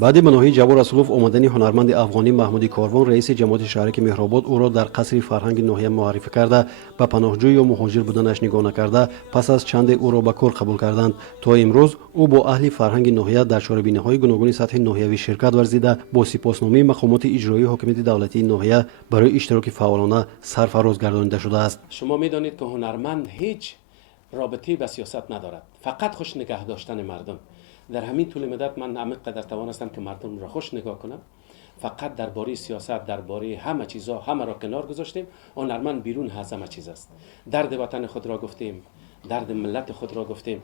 بعد مناهی جواد رسولوف آمدن هنرمند افغانی محمودی کاروان رئیس جماعت شهرک مهرآباد او را در قصر فرهنگ ناحیه معرفی کرده به پناهجوی یا مهاجر بودنش نگاه نکرده پس از چند او را به کار قبول کردند. تا امروز او با اهل فرهنگ ناحیه در چاره‌بینی‌های گوناگون سطح ناحیوی شرکت ورزیده با سپاسنامه مقامات اجرایی حاکمیت دولتی ناحیه برای اشتراک فعالانه سرفراز گردانیده شده است. شما میدانید که هنرمند هیچ رابطه‌ای با سیاست ندارد، فقط خوش نگاه داشتن مردم. در همین طول مدت من همینقدر توانستم که مردم را خوش نگاه کنم. فقط درباره سیاست، درباره همه چیزا همه را کنار گذاشتیم. هنرمند بیرون از همه چیز است. درد وطن خود را گفتیم، درد ملت خود را گفتیم.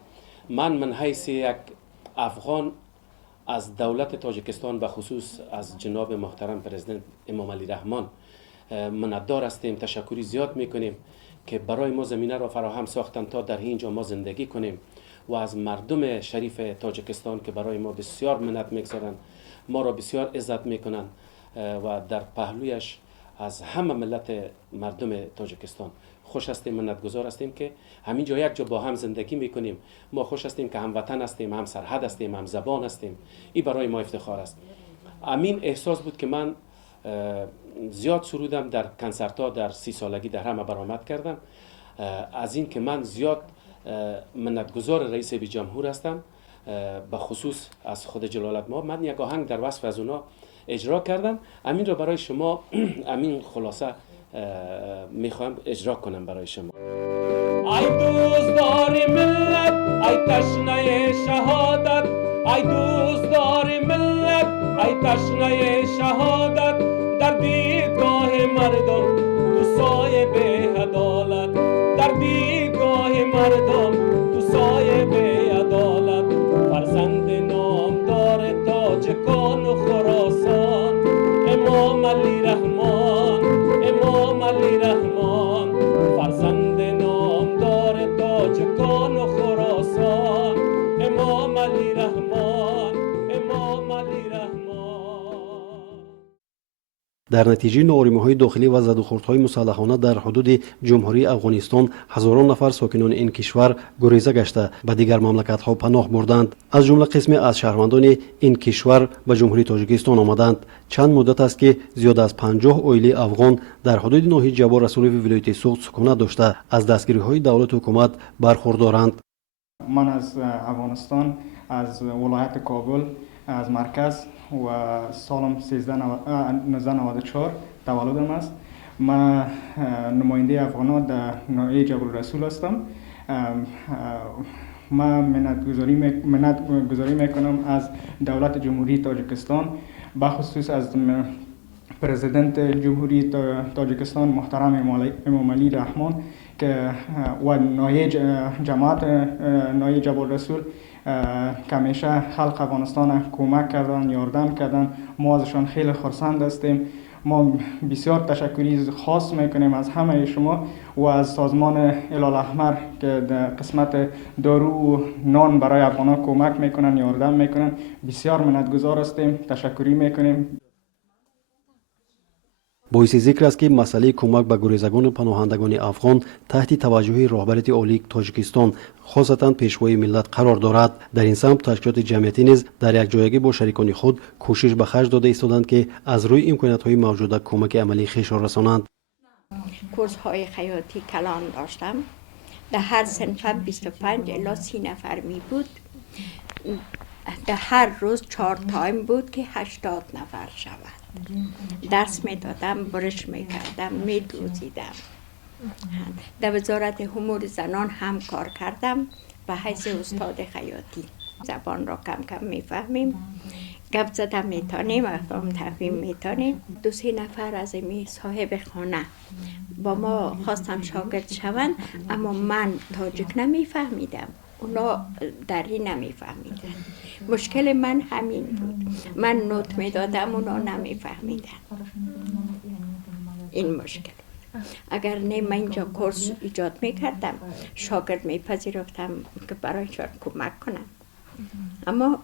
من حیث یک افغان از دولت تاجیکستان به خصوص از جناب محترم پرزیدنت امام علی رحمان منتدار هستیم. تشکری زیاد میکنیم که برای ما زمینه را فراهم ساختن تا در اینجا ما زندگی کنیم و از مردم شریف تاجیکستان که برای ما بسیار منت میگذارند، ما را بسیار عزت میکنند و در پهلویش از همه ملت مردم تاجیکستان خوش هستیم، منتگزار هستیم که همینجا یک جا با هم زندگی میکنیم. ما خوش هستیم که هموطن هستیم، هم سرحد هستیم، هم زبان هستیم. این برای ما افتخار است. امین احساس بود که من زیاد سرودم در کنسرت ها در 30 سالگی در همه برآمد کردم. از این که من زیاد منتگزار رئیس جمهور هستم، به خصوص از خود جلالت ما من یک آهنگ در وصف از اونا اجرا کردم. امین را برای شما امین خلاصه میخوام اجرا کنم برای شما. ای دوستدار ملت، ای تشنه شهادت، ای دوستدار ملت، ای تشنه شهادت، در دیدگاه مردم تو سایه به عدالت، در دیدگاه مردم تو سایه به عدالت، فرزند نامدار تاجکان و خراسان، امام علی رحمان، امام علی رحمان، فرزند نامدار تاجکان و خراسان، امام علی رحمان، امام علی رحمان. در نتیجه ناآرامی‌های داخلی و زدوخوردهای مسلحانه در حدود جمهوری افغانستان هزاران نفر ساکنان این کشور گریزه گشته به دیگر مملکت‌ها پناه بردند. از جمله قسمی از شهروندان این کشور به جمهوری تاجیکستان آمدند. چند مدت است که زیاد از 50 عائله افغان در حدود ناحیه جواد رسولوف ولایت سوخت سکونت داشته از دستگیری‌های دولت و حکومت برخوردارند. من از افغانستان، از ولایت کابل، از مرکز و سالم 1994 تولدم است. من نماینده افغانان در ناحیه جبل رسول هستم. من منت گذاری میکنم از دولت جمهوری تاجیکستان، بخصوص از پرزیدنت جمهوری تاجیکستان محترم امام علی رحمان که و ناحیه جماعت ناحیه جبل رسول که همیشه خلق افغانستان کمک کردن، یاردم کردن. ما ازشان خیلی خرسند هستیم. ما بسیار تشکری خاص میکنیم از همه شما و از سازمان هلال احمر که در قسمت دارو و نان برای افغانان کمک میکنن، یاردم میکنن. بسیار منتگزار هستیم، تشکری میکنیم. باعث ذکر است که مسئله کمک به گریزگان و پناهندگان افغان تحت توجه رهبریت عالی تاجیکستان خاصتا پیشوای ملت قرار دارد. در این سمت تشکیلات جمعیتی نیز در یک جایگی با شریکان خود کوشش به خرج داده ایستادند که از روی امکانات‌های موجوده کمک عملی خویش را رسانند. کورس‌های خیاطی کلان داشتم. در هر صنف 25 الی 30 نفر می بود. در هر روز 4 تایم بود که 80 نفر شود. درس می دادم، برش می کردم، می دوزیدم. در وزارت امور زنان هم کار کردم به حیث استاد خیاطی. زبان را کم کم می فهمیم، گپ زدن می تانیم، احکام تفهیم می تانیم. 2-3 نفر از امی صاحب خانه با ما خواستن شاگرد شوند، اما من تاجیک نمی فهمیدم، اونا دری نمی فهمیدن. مشکل من همین بود، من نوت می دادم، اونا نمی فهمیدن. این مشکل. اگر نه من اینجا کورس ایجاد می کردم، شاگرد می پذیرفتم که برایشان کمک کنم، اما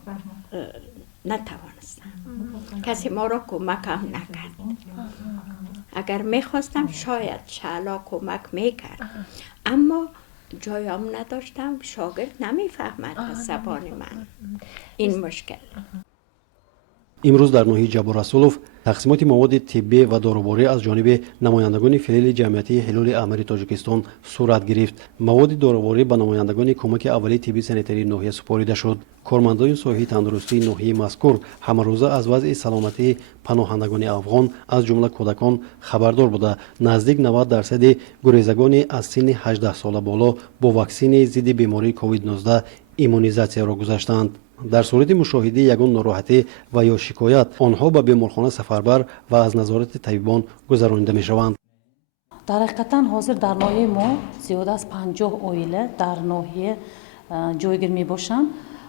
نتوانستم. کسی ما را کمک هم نکرد. اگر می خواستم شاید شعلا کمک می کرد، اما جایم نداشتم، شاگرد نمی فهمد از زبان من. این مشکل. امروز در ناحیه جبار رسولوف تقسیمات مواد طبی و داروباری از جانب نمایندگان فیلال جمعیتی هلال احمر تاجیکستان صورت گرفت. مواد داروباری به نمایندگان کمک اولیه طبی سانیتری ناحیه سپاریده شد. کارمندان ساحه تندرستی ناحیه مذکور همه روزه از وضع سلامتی پناهندگان افغان از جمله کودکان خبردار بوده. نزدیک 90% گریزگان از سن 18 ساله بالا با واکسن ضد بیماری کووید 19 ایمونیزاسیون را گذاشتند. در صورت مشاهده یگان ناراحتی و یا شکایت آنها به بیمارخانه سفربر و از نظارت طبیبان گذرانیده می شوند. در حقیقتا حاضر در ناحیه ما زیاد از 50 اویله در ناحیه جایگیر می باشند.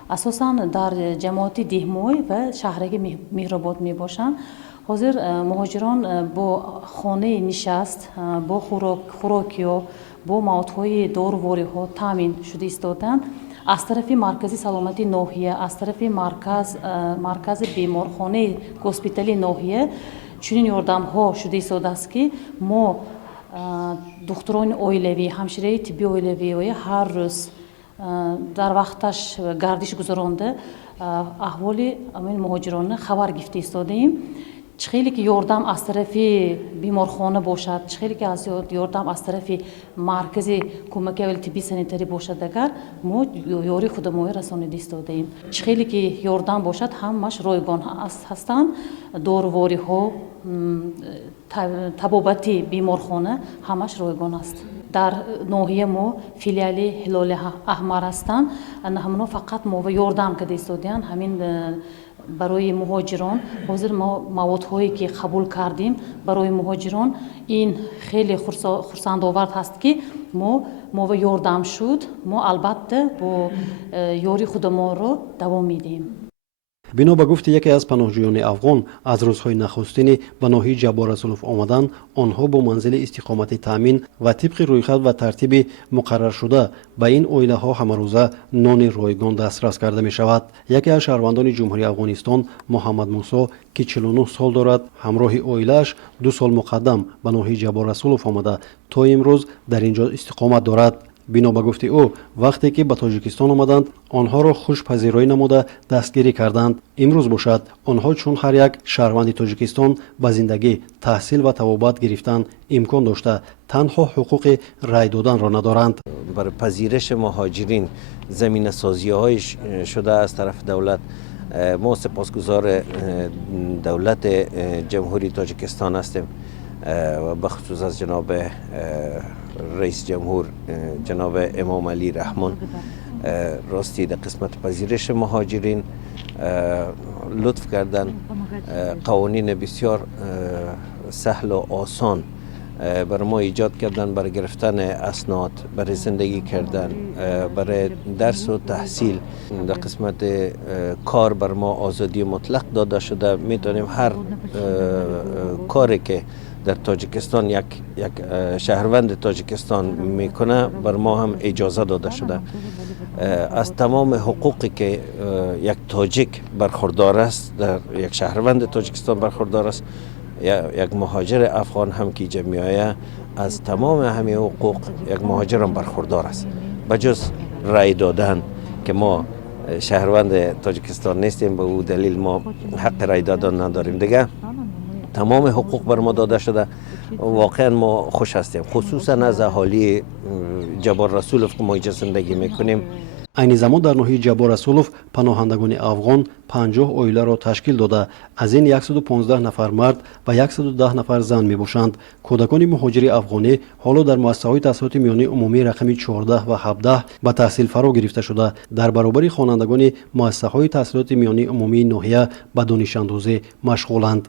اساسا در جماعت دیهموی و شهرک مهرآباد می باشند. حاضر مهاجران با خانه نشست، با خوراکی و با موادهای داروباری ها تامین شده ایستادند. از طرف مرکز سلامتی ناحیه، از طرف مرکز بیمارخانه هسپیتالی ناحیه چنین یاردم ها شده ایستاده است که ما دکتران اویلوی، همشیره طبی اویلوی هر روز در وقتش گردش گذرانده احوال مهاجران خبر گرفته ایستاده ایم. خیلی که یاردم از طرف بیمارخانه باشد، خیلی که از یاردم از طرف مرکز کمک اول طبی سانیتری باشد، اگر ما یاری خودمون رسانیده ایستاده ایم. خیلی که یاردم باشد همش رایگان هستند. داروباری ها، طبابت بیمارخانه همش رایگان است. در ناحیه ما فیلیال هلال احمر هستند. همونا فقط ما یاردم کرده ایستادن. همین برای مهاجران حاضر ما موادهایی که قبول کردیم برای مهاجران این خیلی خرسند آور هست که ما یاردم شد. ما البته با یاری خود ما رو دوام میدیم. بنا به گفت یکی از پناهجویان افغان از روزهای نخستین به ناحیه جبار رسولوف آمدند، آنها با منزل استقامت تامین و طبق رویخط و ترتیب مقرر شده به این اویله ها همه روزه نان رایگان دسترس کرده می شود. یکی از شهروندان جمهوری افغانستان محمد موسی که 49 سال دارد همراه اویله‌اش 2 سال مقدم به ناحیه جبار رسولوف آمده تا امروز در اینجا استقامت دارد. بنا به گفت او وقتی که به تاجیکستان آمدند آنها را خوش پذیرایی نموده دستگیری کردند. امروز باشد آنها چون هر یک شهروند تاجیکستان به زندگی، تحصیل و طبابت گرفتن امکان داشته تنها حقوق رای دادن را ندارند. برای پذیرش مهاجرین زمینه سازی های شده از طرف دولت. ما سپاسگزار دولت جمهوری تاجیکستان هستیم و بخصوص از جناب رئیس جمهور جناب امام علی رحمان. راستی در قسمت پذیرش مهاجرین لطف کردن، قوانین بسیار سهل و آسان برای ما ایجاد کردن برای گرفتن اسناد، برای زندگی کردن، برای درس و تحصیل. در قسمت کار بر ما آزادی مطلق داده شده. میتونیم هر کاری که در تاجیکستان یک شهروند تاجیکستان میکنه بر ما هم اجازه داده شده. از تمام حقوقی که یک تاجیک برخوردار است، در یک شهروند تاجیکستان برخوردار است، یک مهاجر افغان هم که جمعیه از تمام همه حقوق یک مهاجر هم برخوردار است، بجز رای دادن که ما شهروند تاجیکستان نیستیم، به او دلیل ما حق رای دادن نداریم. دیگه تمام حقوق بر ما داده شده. واقعا ما خوش هستیم، خصوصا از اهالی جبار رسولوف که ما اینجا زندگی میکنیم. عین زمان در ناحیه جبار رسولوف پناهندگان افغان 50 اویله را تشکیل داده از این 115 نفر مرد و 110 نفر زن می باشند. کودکان مهاجر افغانی حالا در مؤسسه‌های تحصیلات میانی عمومی رقم 14 و 17 به تحصیل فرا گرفته شده. در برابر خوانندگان مؤسسه‌های تحصیلات میانی عمومی ناحیه به دانش اندوزی مشغولند.